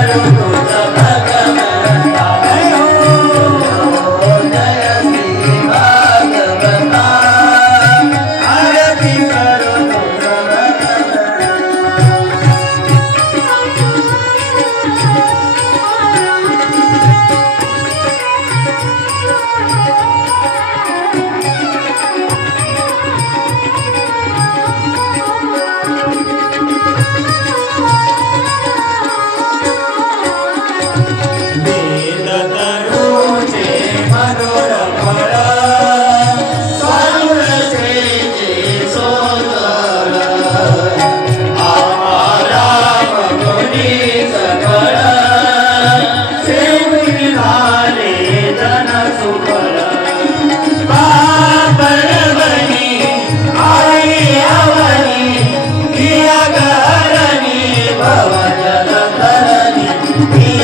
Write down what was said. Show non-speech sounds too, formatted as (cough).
Yeah. (laughs) Peace. Hey. Hey.